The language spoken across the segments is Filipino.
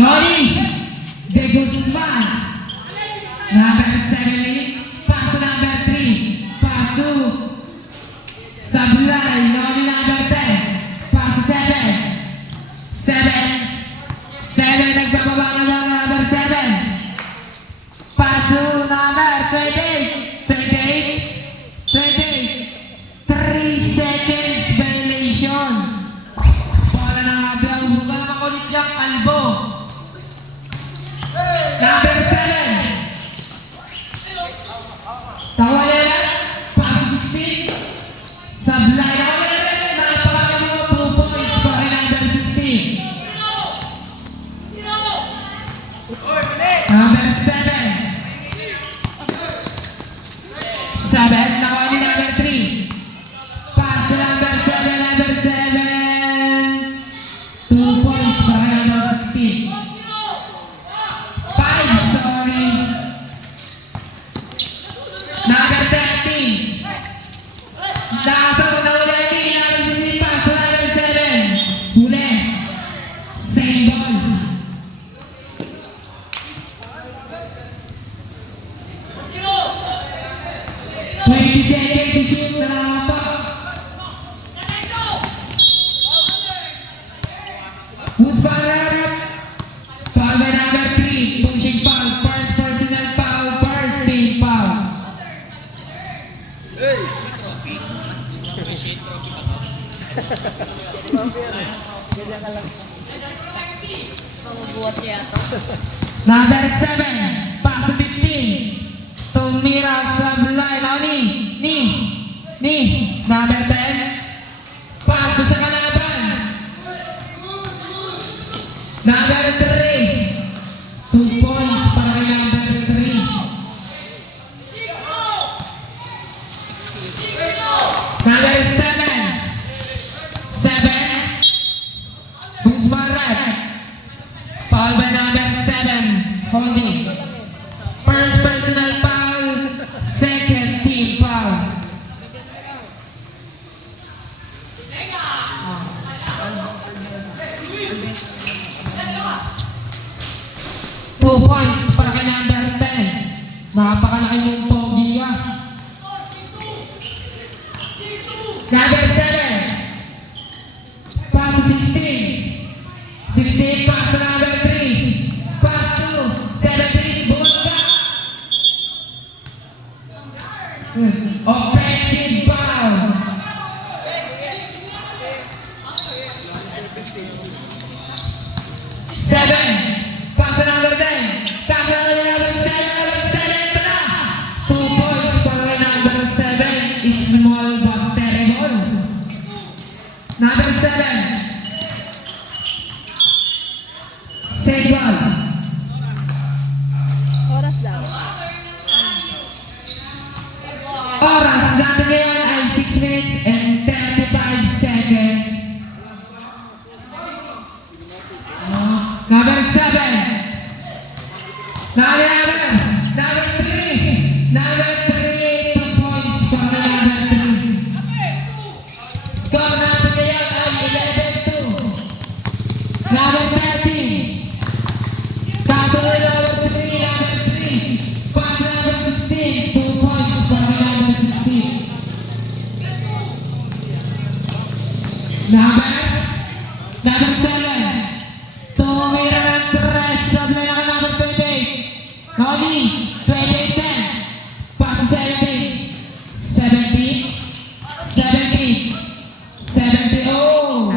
Ronnie De Guzman. Number 7, paso number 3, paso Sablay. Ronnie number 10, paso 7 nagbababa na lang number 7, paso number 28, 3 seconds violation. Para na nabiang buka na makulit yung kalbo. Number 7, Tawalera, paso 16, Sablay. Napakalaga mo 2 points para number 16. Number 7, nakawali number 3. Pass number 7, 2 points para number 16. 5, sorry. Number 13. Nasa na ulit, number 16, pass number 7. Huli. Same ball. 20 seconds to shoot na pa. Who's fired? Foul by number 3. Pushing foul. First personal foul. First team foul. Number 7. Pass 15. Tumira Sablay. Now ni number 10, paso sa kalaban. Number 3, 2 points para kay number 3. Number 7, Guzmarat. Foul by number 7, holding. First personal foul, second team foul. 2 points para kay number 10. Napakalaki mong pogi ah. Number 7, pass 16, pass number 3, pass 2, 17, bumangga. Offensive foul. 7, pass number 10, pass number 7 pala. 2 points para number 7, small but terrible. Number 7, save ball. Oras daw. Oras natin ngayon ay 6 minutes and 35 seconds. Number 7. Number 3. Number 3, 2 points para number 3. Score natin ngayon ay 11-2. Number 13. Kaso na number 3. Pass number 16, 2 points para number 16. Number 7. Tumira ng 3. Sablay na ka number 28. Ronnie, 28-10. Pass 17. 70. Oh!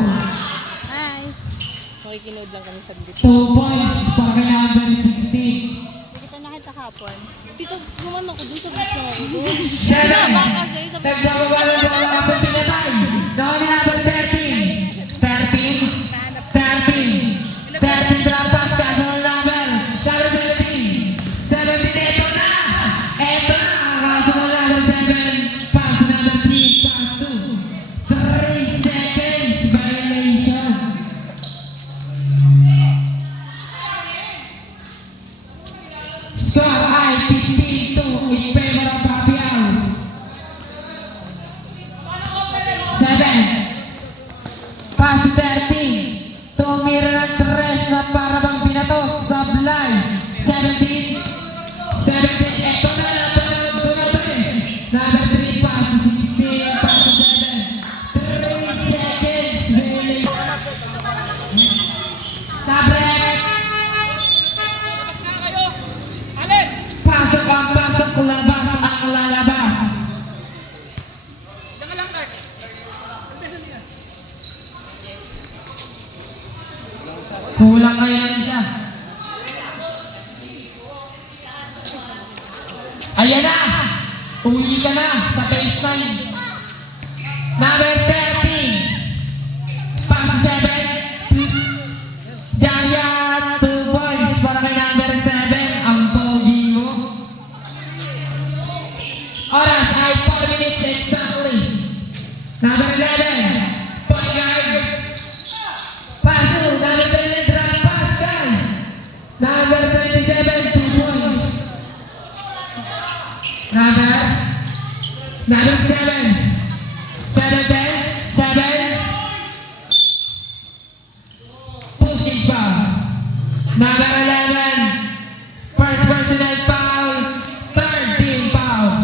Hi. Makikinood lang kami sa video. 2 points para kay number 16. Hindi kita nakita kahapon. Dito, naman ako dun sa beach na ako. 7. Kasi sa Nagbababa ng bola sa pinatay. Ronnie number 13. 13 drop pass. Kaso ng number 17. 17, eto na. Kaso ng number 7. Pass number 3. Pass 2. 3 seconds violation. Score ay 15-2 in favor of Rapials. 7. Kulang kayo ng isa. Ayan na! Uwi ka na sa baseline. Number 30. Pass 7. Jaya, 2 points para kay number 7. Ang pogi mo. Oras ay 4 minutes exactly. Number 11. Point guard. Paso, number 10, drop pass guy. Number 27, 2 points. Number 7. 7, 7. Pushing foul. Number 11. First personal foul. Third team foul.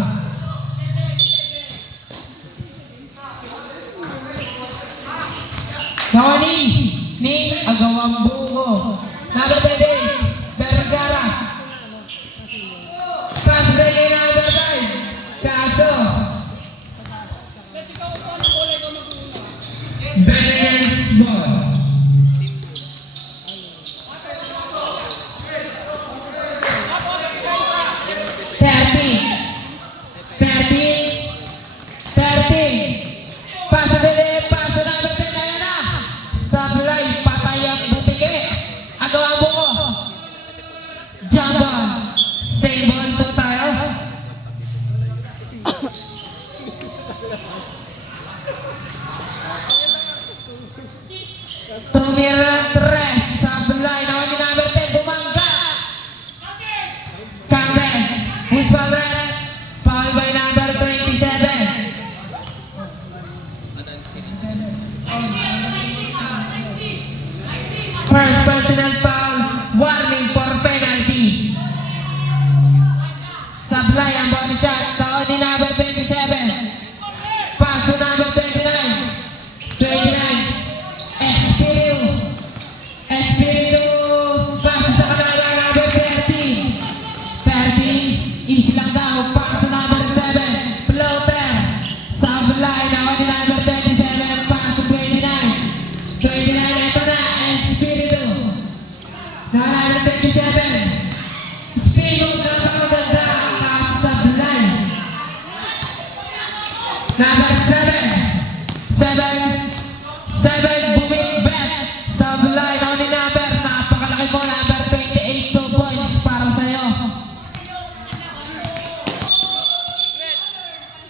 Noni, ni agawang buko. Number 38. Vergara. Pass kay number 5. Kaso. Balance ball. Paso number 10 na yan na. Sablay, patay ang butike. Agawa mo ko. Jump ball. Same ball po tayo. Tumira 3. Sablay. Nawan ni number 10. Bumangga. Kangren. Who's foul red? Foul by number 27. First personal foul, warning for penalty. Sablay ang ball shot, taon ni number 27. Paso number 29. 29. Espiritu. Paso sa kanila number 30. 30. Easy lang daw. Paso number 7. Floater. Sablay, taon ni number 27. Paso 29. 29, ito na. Espiritu. Number 27. Espiritu na pagkaganda. Sablay. Number 7, booming bet. Sablay, na ni number. Napakalaki mo, number 28, 2 points para sa'yo.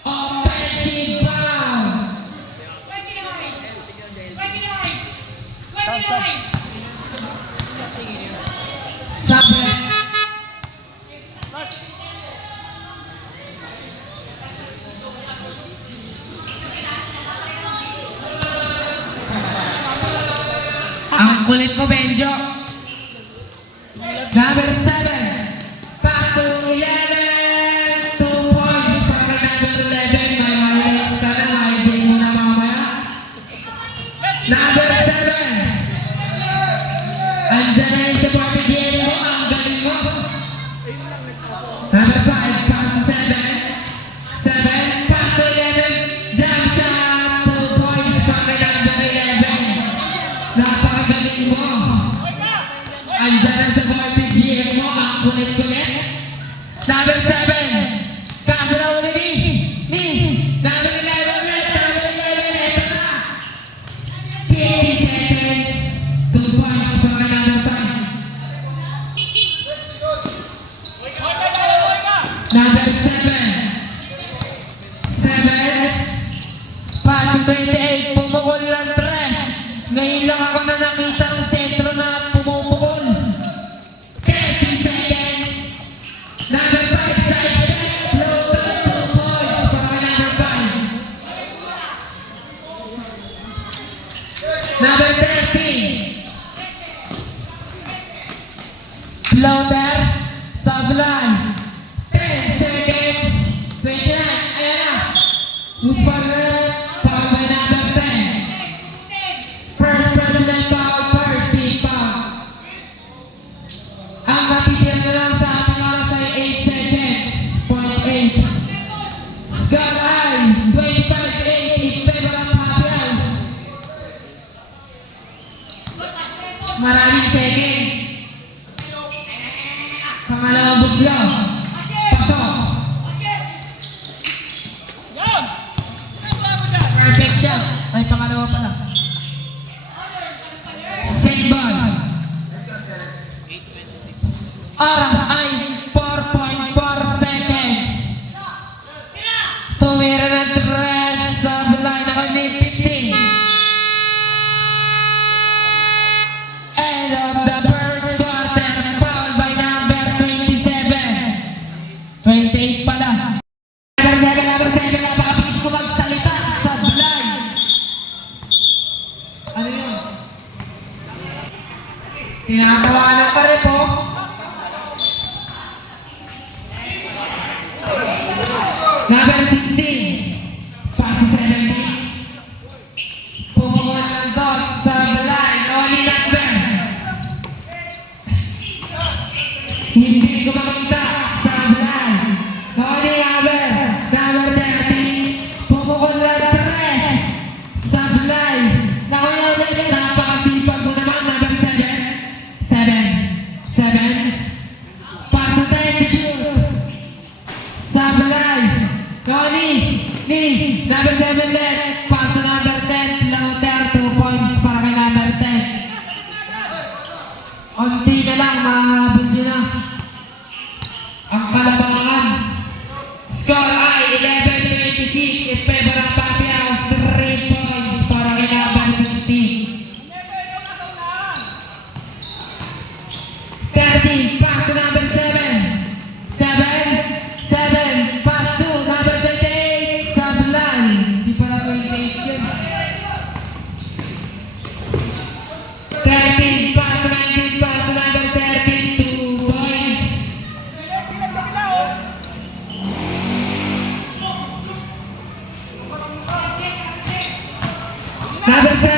Offensive foul. Sablay. Ang kulit mo, Benjo. Number 7. Paso 11. 2 points para number 11. May highlights ka na. Maibig mo na mamaya. Number 7. Andyan na yung sa pamigyan mo. Ang galing mo. Number 5. Paso 7. 7. Paso 11. Jump shot. 2 points para number 11. Napakagaling mo. Andyan na sa pamigyan mo. Ang kulit-kulit. Number 7. Kaso na ulit ni. Number 11. Number 11. Ito na. 50 seconds. 2 points para number 5. Number 7. 7. Paso 28. Pumukol lang 3. Ngayon lang ako na nakita ng sentro na pumupukol. 30 seconds. Number 5. Side step. Floater. 2 points para number 5. Number 30. Floater. Sablay. 10 seconds. 29. Ayan na. Who's foul? Foul by number 10. First personal foul. First team foul. Ang natitira na lang sa ating oras ay 8 seconds. 0.8. Score ay 25-8 in favor of Happy House. Maraming seconds. Pangalawang buslo. Pasok. Perfect shot. Ay, pangalawa pala. Save ball. Oras ay 4.4 seconds. Tumira ng tres sa line ako ni 15. End of the first quarter. Foul by number 27. 28 pala. Number 7, napakabilis ko magsalita sa line. Ano yun? Tinatawanan pa rin po. Number 16, pass 70. Pumukuha ng dot sa line. Only number. Hindi ko makita sa line. Only number. Number 30. Pumukuha ng tres sa line. Nakuya ulit. Napakasipag mo naman. Number 7. 7. Pass 10 shoot. Sablay, Connie, number 7 left, pass to number 10, Lauter, 2 points para kay number 10. Unti na lang, mahabol nyo na ang kalabangan. Score ay 11-26 in favor of Papias, 3 points para kay number 16. 30, pass to number 7. 7, pass to number 28, Sablay. Di pala 28 yun. 13, pass to 19, pass to number 32, boys. Number 7,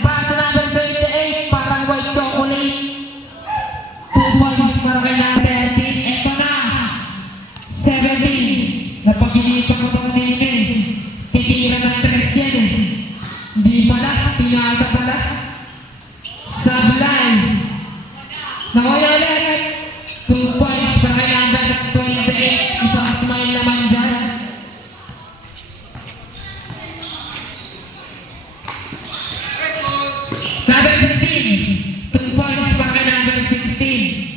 pass to number 28, parang white chocolate. 2 points para kay number 13. Eto na. 17. Napaginipan ko pang nilin. Titira ng 3 yan eh. Hindi pala. Pinasa pala. Sablay. Nakuya ulit. 2 points para kay number 28. Isang smile naman dyan. Number 16. 2 points para kay number 16.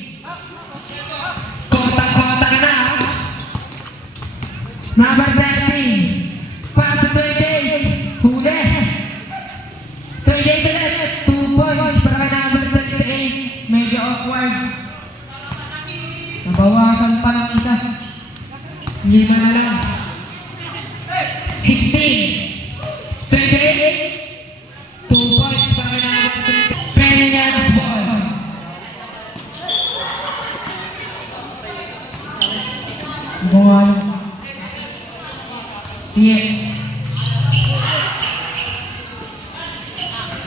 Kota-kota ka na. Number 13. Pass to 28. Huli. 28 ulit. 2 points para kay number 38. Medyo awkward. Nabawasan pa lang isa. 5 na lang. 16. 28. 2 points para kay number 38. Penny's ball. Ball. Yeah.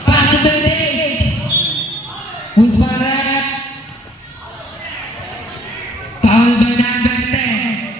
Pass to 38. Usparet. Foul by number 10.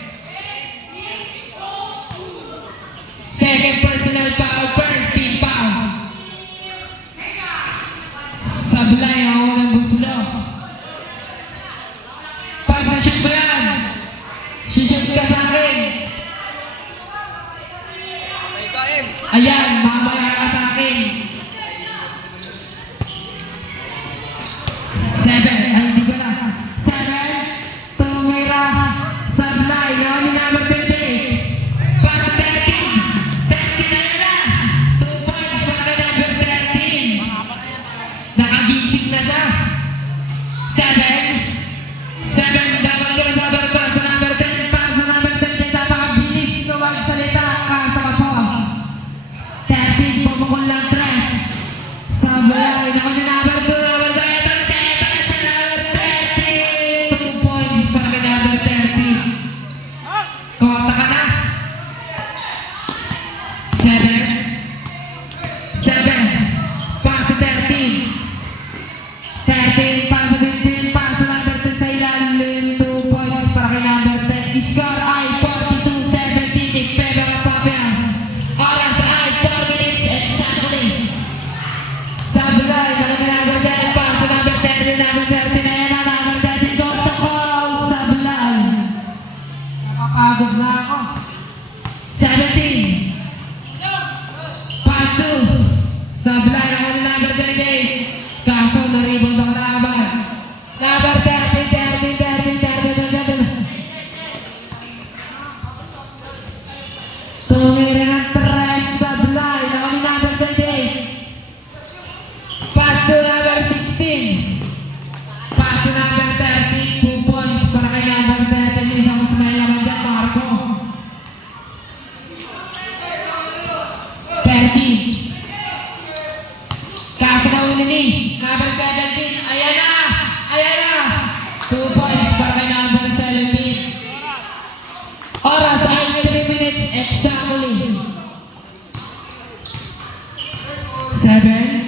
Ni. Number 17. Ayan na! Ayan na! 2 points para kay number 17. Oras ay 3 minutes exactly. 7.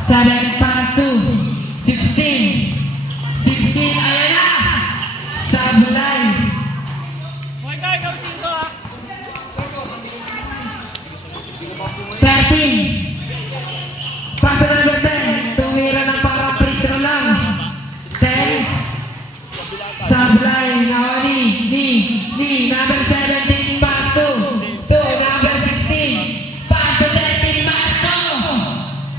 7 pass to 16. 16, ayan na! Sablay. Hoy, guys, ikaw 5 ah. 13. Pass to number 10. Tumira ng parang free throw lang. 10. Sablay. Now, Ni. Number 17, pass to. Number 16. Pass to 13, Marco.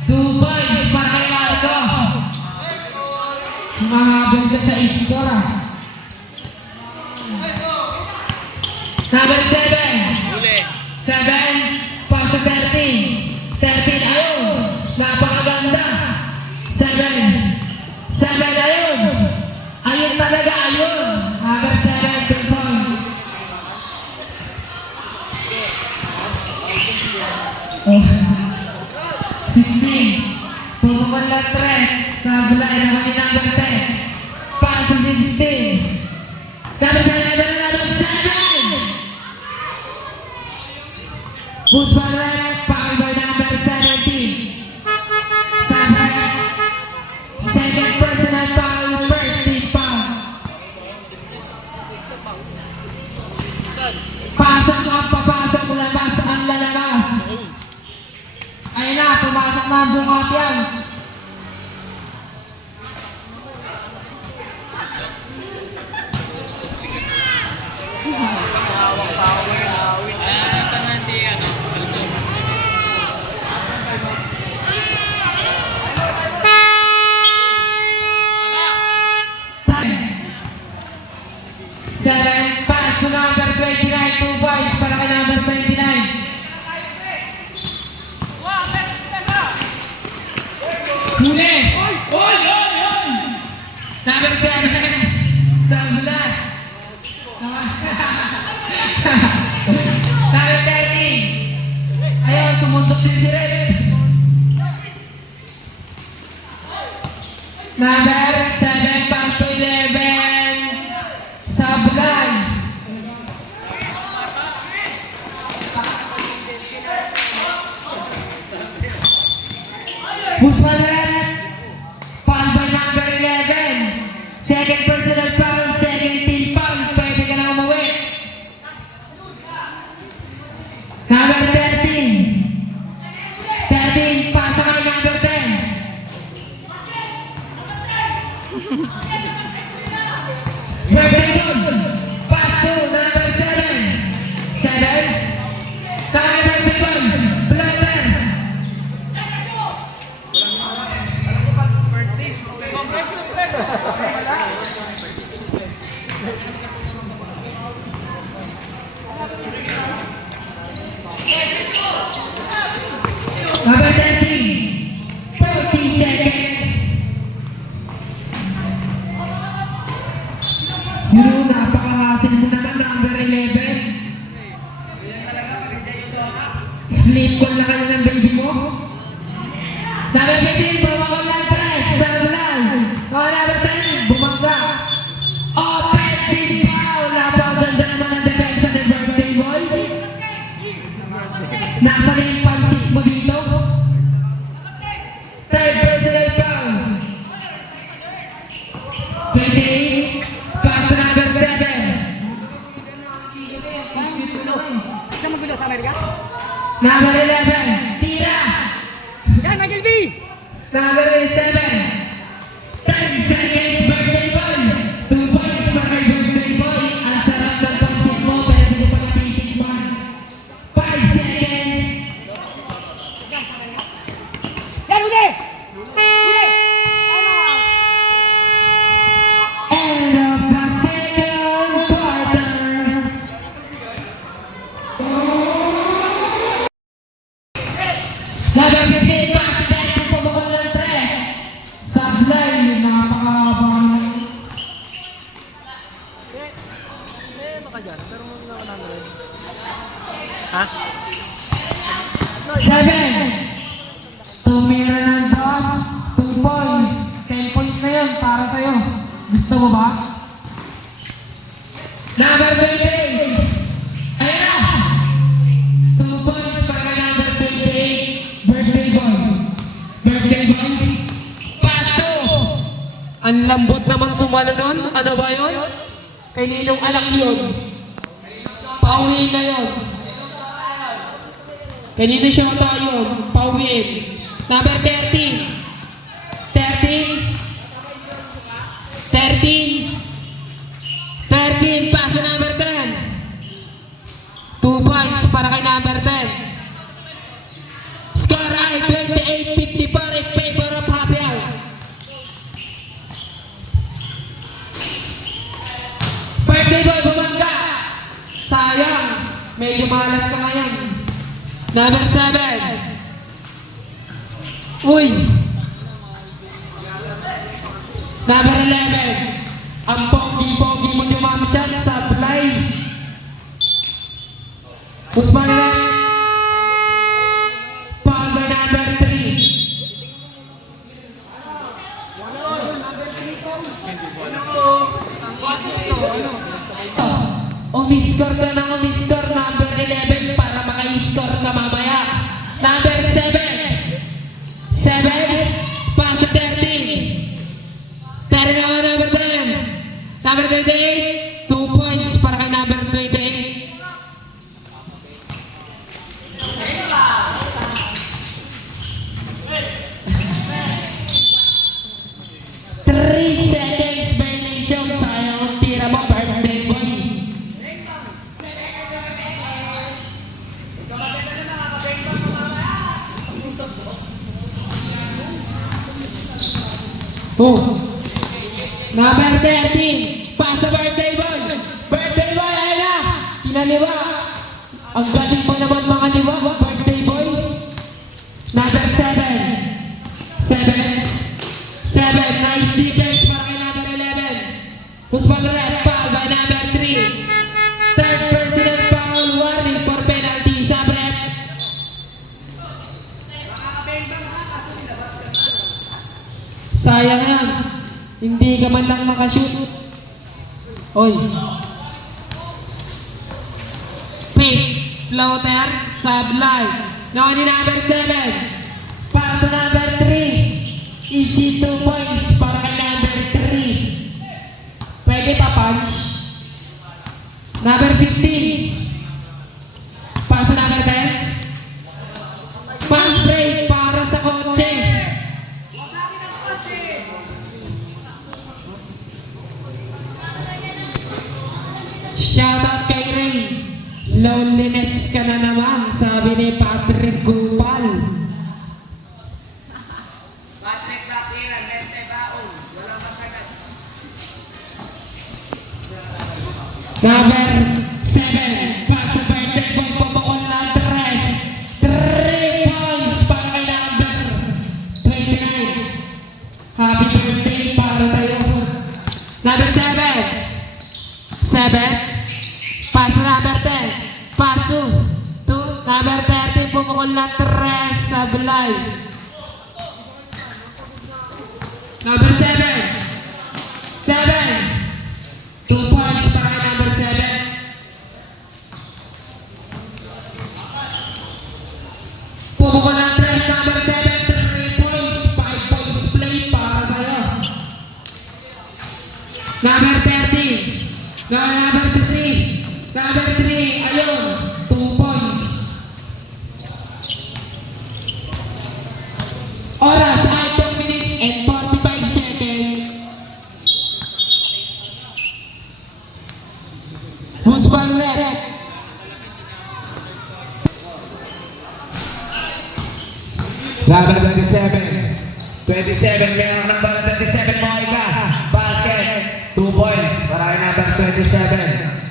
2 points para kay Marco. Mahabol ka sa score ah. Number 7. Uli. 7, pass to 13. 13, ayun. Napakaganda. 7, ayun. Ayun talaga, ayun. Number 7, 2 points. Oh. 16. Pumuman lang 3. Sablay naman ni number 10. Pass to 16. Number 7. Push for left, foul by number 17. Sablay. Second personal foul, first team foul. Pasok ang papasok, labas ang lalabas. Ayun na, pumasok na ang buong Apians. Saan na si Aldo? 7, pass to number 29, 2 points para kay number 29. Huli! Number 7, Sablay. Number 30. Ayun, tumuntok din si Red. Number 7, pass to 11. Sablay. Push for left. Foul by number 11. Second personal foul, second team foul. Pwede ka na umuwi. Number 13. 13, pasa kay number 10. Birthday good. Paso, number 7. 7. Kaya birthday good. Blotter. Number 13. 40 seconds. Yun, napakahasin mo naman, number 11. Sleep call na kayo ng baby mo. Number 15, bumangkol ng 3, Sablay. Number 10, bumangga. Offensive foul. Napakaganda naman ang depensa ni birthday boy. Nasa na yung pansit mo dito? Third personal foul. 28, pass to number 7. Number 11, tira. Yan, Nagil B! Number 7, 10 seconds, birthday boy. 2 points para kay birthday boy. Ang sarap ng pansit mo, pero hindi pa natitikman. 5 seconds. Yan, uli! End of the second quarter. Number 15, pass to 10, pumukol ng 3. Sablay, napakabang. May ano ka dyan? Pero mo na ako namin. Ha? 7. Tumira ng dos. 2 points. 10 points na yun para sa'yo. Gusto mo ba? Number 28. Ayan na. 2 points para number 28. Birthday boy. Birthday boy. Paso. Ang lambot naman sumalo nun. Ano ba yun? Kay Ninong anak yun. Pauwiin na yun. Kanina siya tayo, pauwiin. Number 13. 13. 13, pass sa number 10. 2 points para kay number 10. Score ay 28-54 in favor of Habial. Birthday boy, bumangga. Sayang, medyo malas ka ngayon. Number 7. Uy. Number 11. Ang pogi-pogi mo ni Ma'am Shot sa Blay. Usman na. Powder number 3. Umiscore ka ng umiscore. Number 11 para maka-score ka mamaya. Number 7. 7. Pass sa 13. 13 naman number 10. Number 28. 2 points para kay number 28. Three seconds violation. Sayang ang tira mo, birthday boy. Number 13, pass sa birthday boy. Birthday boy, ayun na. Kinaliwa. Ang galing mo naman mga liwa, birthday boy. Number 7. 7. Nice defense para kay number 11. Who's for the red foul by number 3. Third personal foul, warning for penalty. Sabret. Sayang yan. Hindi ka man lang makashoot. Oy. Pick. Floater. Sablay. Now ni number 7. Para sa number 3. Easy 2 points para kay number 3. Pwede pa punch. Number 15. Para sa number 10. Punch break para sa kotse. Shoutout kay Ray. Loneliness ka na naman, sabi ni Patrick Gupal. Patrick Bakiran, Mente Baon, walang masagat. Number 7, pass sa birthday boy, Popocon Lantres. 3 points para kay number 29. Happy birthday para sa'yo. Number 7. 7. Pass sa number 10. Pass to number 13, Popocon Lantres sa Blay. Number 7. 2 points para kay number 7. Popocon Lantres, number 7, 3 points, 5 points play para sa'yo. Number 13. Number 3. Number 3, ayun, 2 points. Oras ay 2 minutes and 45 seconds. Who's ball red? Number 27. 27, meron ng ball 27 mo ika. Basket, 2 points para kay number 27.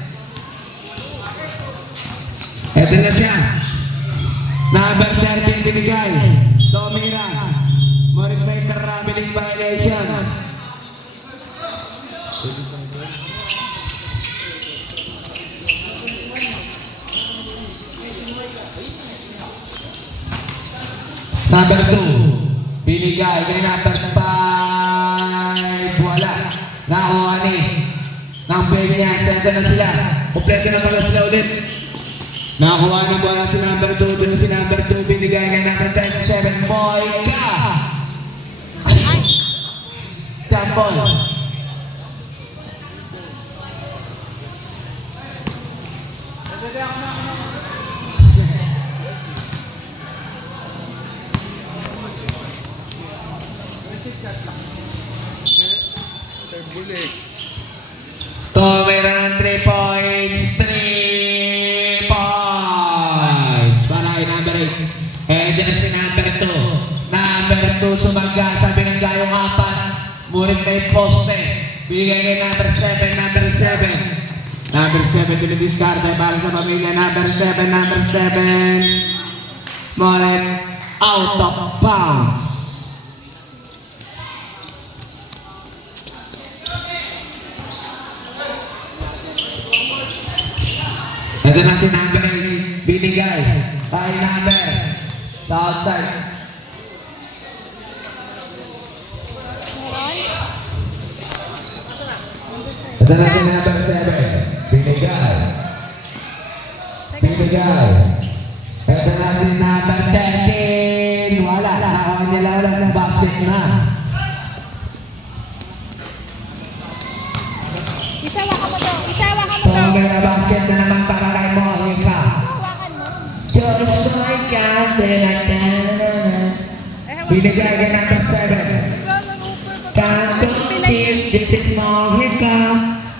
Ito na siya. Number 13 binigay. Tomira. Modified traveling violation. Number 2, binigay kay number 5, wala. Nakuha ni ng pwede niya, senta na sila. Kompleto na pala sila ulit. Nakuha ni wala si number 2, dun si number 2, binigay kay number 37, Moika. Tambol. To, mayroon ng 3 points. 3 points. Para kay number 8. Eh, dyan si number 2. Number 2 sumangga. Sabi ng gayong 4. Murit may poste. Bigay kay number 7. Number 7. Number 7 dinidiscarte para sa pamilya. Number 7. Number 7. Murit out of bounds. Ito na si number 8, binigay kay number sa outside. Ito na si number 7, binigay. Ito na si number 13, wala. Nakakuha niya lang ng basket na. Isawa ka mo to. So, may basket na naman para kay Monica. Hawakan mo. Just like I did. Binigay kay number 7. Kanto this is Monica.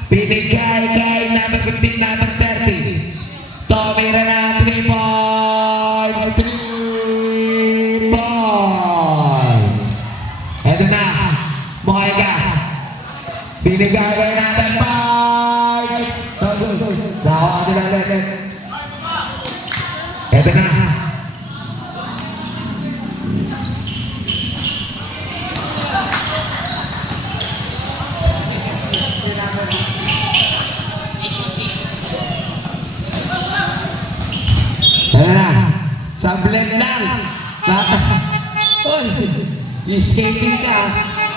Binigay kay number 15, number 30. Tomira na 3 points. 3 points. Eto na, Monica. Binigay kay number 5. Lawan nila ulit. Eto na. Eto na. Sablet lang. Uy, skating ka.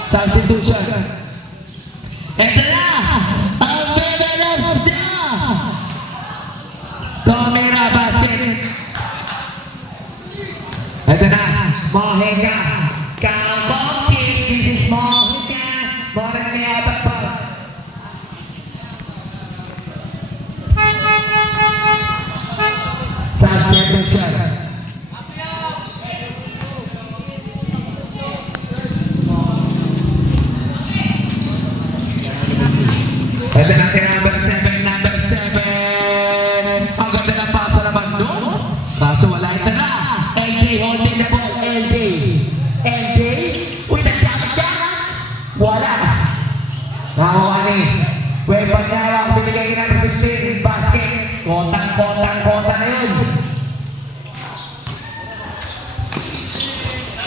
Substitution. Eto na. Ang Benelos na. Tomira basket. Ito na, Mohica. Come kids, this is Mohica. Mohica other pass. Substitution. Ito na si number 7, number 7. Ang ganda ng paso naman doon. Kaso wala ito na. LJ holding the ball. LJ. Uy, nagsabi-sabi. Wala. Nakuha ni. Weapon niya hawak. Binigay ka number 16. Basket. Kota na yun.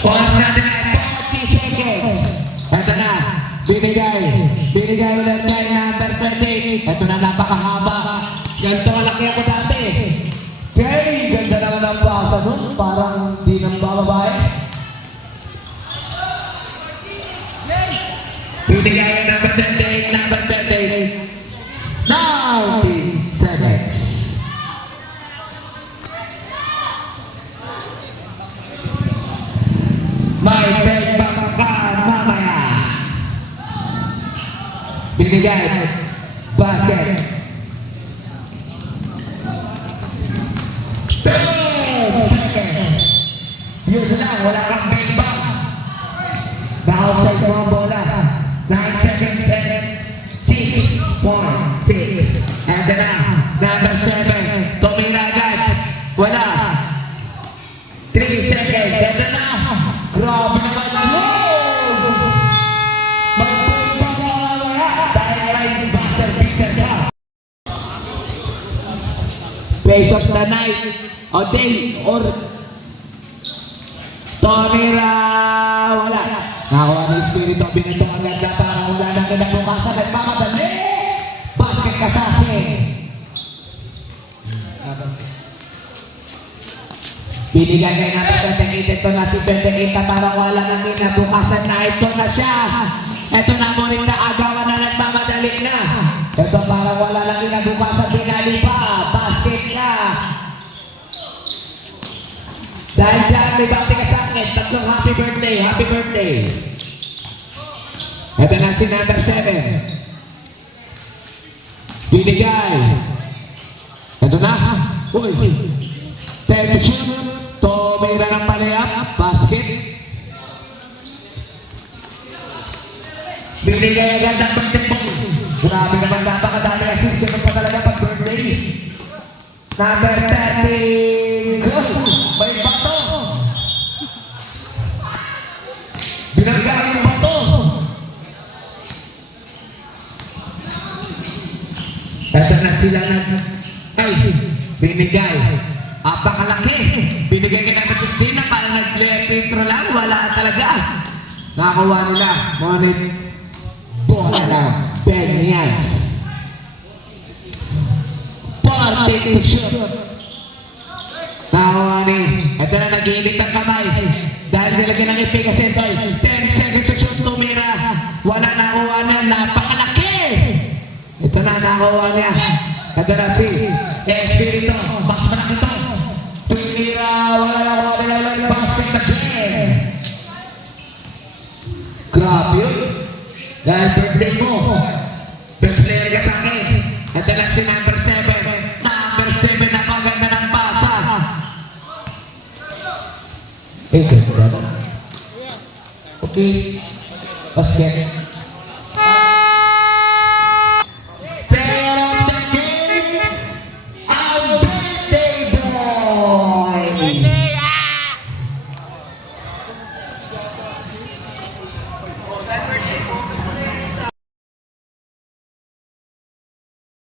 Oras natin na 40 seconds. Ito na. Binigay ulit kay number 20. Ito na, napakahaba. Ganito kalaki ako dati. Okay, ganda naman ang pasa nun. Parang di nang bababae. Binigay kay number 28, number 28. 90 seconds. May pagpapakakan mamaya. Binigay. Basket. 10 seconds. Yun lang, wala kang bailbang. Na-outside mo ang bola. 9 seconds and 6.6. And then number 7. Tumira agad. Wala. 3 seconds. And then grabe naman. Magpulpang wala. Dahil may buzzer beater ka. Face of the night. O day or Tomira. Wala. Nakuha ng espiritu. Binito ang ganda para wala na kinabukasan. Nagmamadali. Basket ka sa akin. Binigay kay natin 28. Ito na si 28 na parang wala nang kinabukasan na. Ito na siya. Ito na mo rin na agawan na nagmamadali na. Ito parang wala nang kinabukasan. Binali pa. Basket ka. Dahil dyan, may bati ka sa akin. Tatlong happy birthday. Happy birthday. Ito na si number 7. Binigay. Ito na. Uy. Time to shoot. Tumira ng palayap. Basket. Binigay agad ang pagtipong. Grabe naman napakadami assist. Ganun pa talaga pag birthday. Number 13. May bato. Binagay yung bato. Ito na sila ay, binigay. Apakalaki. Binigay ka ng 15 na para nag-play-petro lang. Wala talaga. Nakakuha nila. Ngunit, bola na. Benians. Party to shoot. Nakakuha ni. Ito na nag-iinit ang kamay. Dahil nilagyan ng ipi kasi ito. 10 seconds to shoot. Tumira. Wala nakuha na. Napakalaki. Ito na nakuha niya. Ito na si Espirito. Mas malaki ito. Tumira. Wala nakuha nila. Basket again. Grabe yun. Dahil birthday mo. Best player ka sa akin. Ito na si number 7. Number 7 na paganda ng pasa. Okay. Basket.